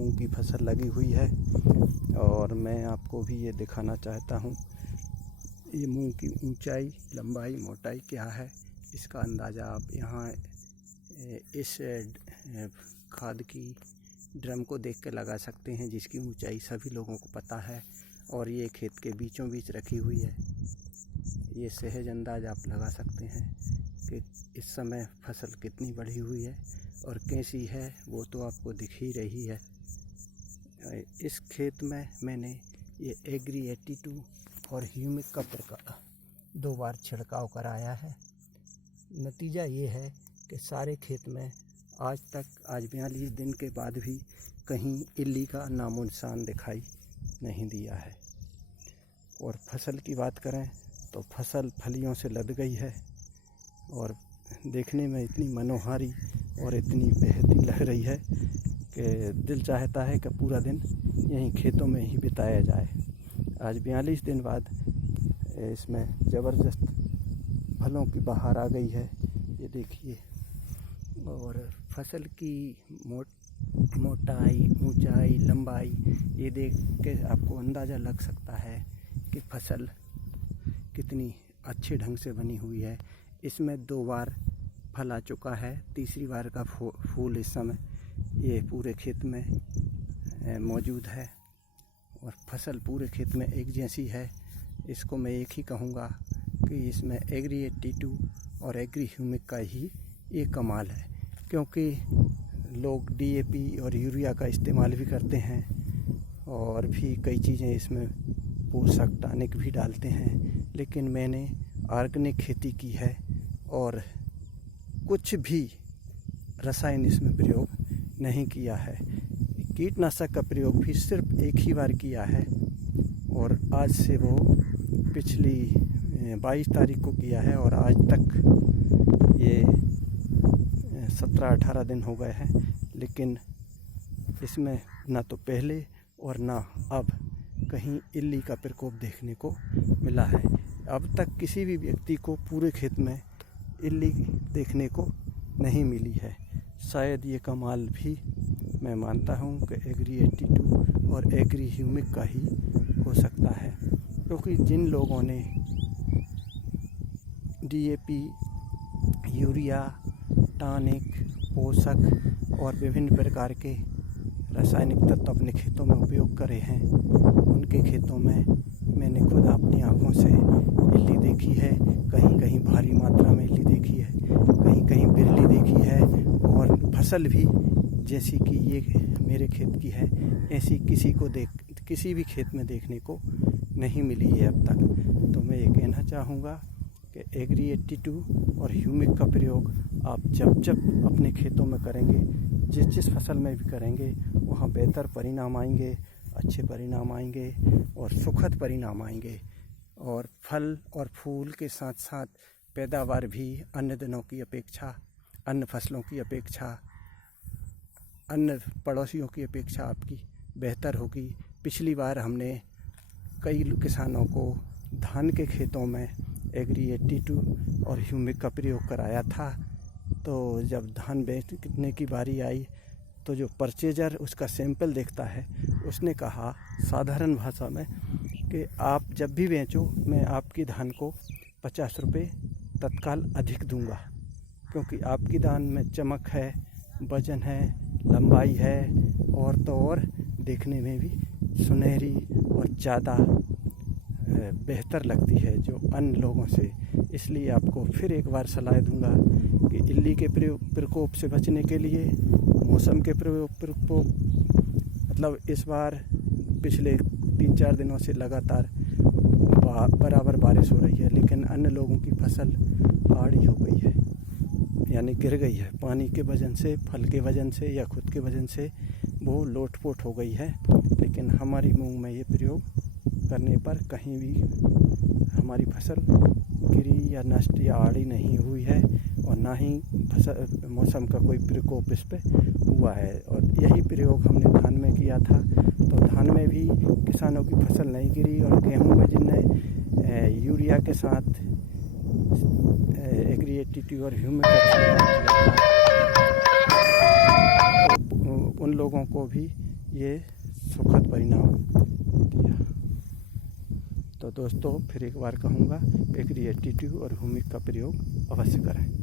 मूंग की फसल लगी हुई है और मैं आपको भी ये दिखाना चाहता हूँ। ये मूंग की ऊंचाई, लंबाई, मोटाई क्या है, इसका अंदाज़ा आप यहाँ इस खाद की ड्रम को देख के लगा सकते हैं, जिसकी ऊंचाई सभी लोगों को पता है और ये खेत के बीचों बीच रखी हुई है। ये सहज अंदाज आप लगा सकते हैं कि इस समय फसल कितनी बढ़ी हुई है और कैसी है, वो तो आपको दिख ही रही है। इस खेत में मैंने ये एग्री 82 और ह्यूमिक का 2 बार छिड़काव कराया है। नतीजा ये है कि सारे खेत में आज 42 दिन के बाद भी कहीं इल्ली का नामो निशान दिखाई नहीं दिया है। और फसल की बात करें तो फसल फलियों से लद गई है और देखने में इतनी मनोहारी और इतनी बेहतरीन लग रही है कि दिल चाहता है कि पूरा दिन यहीं खेतों में ही बिताया जाए। आज 42 दिन बाद इसमें ज़बरदस्त फलों की बहार आ गई है, ये देखिए। और फसल की मोटाई, ऊंचाई, लंबाई ये देख के आपको अंदाज़ा लग सकता है कि फसल कितनी अच्छे ढंग से बनी हुई है। इसमें 2 बार फल आ चुका है, तीसरी बार का फूल इस समय ये पूरे खेत में मौजूद है और फसल पूरे खेत में एक जैसी है। इसको मैं एक ही कहूँगा कि इसमें एग्री 82 और एग्री ह्यूमिक का ही ये कमाल है, क्योंकि लोग DAP और यूरिया का इस्तेमाल भी करते हैं और भी कई चीज़ें इसमें पोषक टॉनिक भी डालते हैं, लेकिन मैंने ऑर्गेनिक खेती की है और कुछ भी रसायन इसमें प्रयोग नहीं किया है। कीटनाशक का प्रयोग भी सिर्फ एक ही बार किया है और आज से वो पिछली 22 तारीख को किया है और आज तक ये 17-18 दिन हो गए हैं, लेकिन इसमें ना तो पहले और ना अब कहीं इल्ली का प्रकोप देखने को मिला है। अब तक किसी भी व्यक्ति को पूरे खेत में इल्ली देखने को नहीं मिली है। शायद ये कमाल भी मैं मानता हूँ कि एग्री 82 और एग्री ह्यूमिक का ही हो सकता है, क्योंकि जिन लोगों ने DAP, यूरिया, टॉनिक, पोषक और विभिन्न प्रकार के रासायनिक तत्व अपने खेतों में उपयोग करे हैं, उनके खेतों में मैंने खुद अपनी आँखों से इल्ली देखी है। कहीं कहीं भारी मात्रा में इल्ली देखी है, कहीं कहीं बिरली देखी है और फसल भी जैसी कि ये मेरे खेत की है ऐसी किसी भी खेत में देखने को नहीं मिली है अब तक। तो मैं ये कहना चाहूँगा कि एग्री 82 और ह्यूमिक का प्रयोग आप जब अपने खेतों में करेंगे, जिस फसल में भी करेंगे, वहाँ बेहतर परिणाम आएंगे, अच्छे परिणाम आएंगे और सुखद परिणाम आएंगे। और फल और फूल के साथ साथ पैदावार भी अन्य दिनों की अपेक्षा, अन्य फसलों की अपेक्षा, अन्य पड़ोसियों की अपेक्षा आपकी बेहतर होगी। पिछली बार हमने कई किसानों को धान के खेतों में एग्री 82 और ह्यूमिक का प्रयोग कराया था, तो जब धान बेचने की बारी आई तो जो परचेजर उसका सैंपल देखता है, उसने कहा साधारण भाषा में कि आप जब भी बेचो मैं आपकी धान को 50 रुपये तत्काल अधिक दूंगा, क्योंकि आपकी धान में चमक है, वजन है, लंबाई है और तो और देखने में भी सुनहरी और ज़्यादा बेहतर लगती है जो अन्य लोगों से। इसलिए आपको फिर एक बार सलाह दूंगा कि इल्ली के प्रकोप से बचने के लिए मौसम के प्रकोप, मतलब इस बार पिछले 3-4 दिनों से लगातार बराबर बारिश हो रही है, लेकिन अन्य लोगों की फसल आड़ी हो गई है, यानी गिर गई है पानी के वजन से, फल के वजन से या खुद के वजन से वो लोटपोट हो गई है। लेकिन हमारी मूंग में ये प्रयोग करने पर कहीं भी हमारी फसल गिरी या नष्ट या आड़ी नहीं हुई है और ना ही मौसम का कोई प्रकोप इस पे हुआ है। और यही प्रयोग हमने धान में किया था, तो धान में भी किसानों की फसल नहीं गिरी और गेहूं में जिनने यूरिया के साथ एग्री 82 और ह्यूमिक का छिड़काव किया था, तो उन लोगों को भी ये सुखद परिणाम दिया। तो दोस्तों फिर एक बार कहूँगा, एग्री एटीट्यूड और ह्यूमिक का प्रयोग अवश्य करें।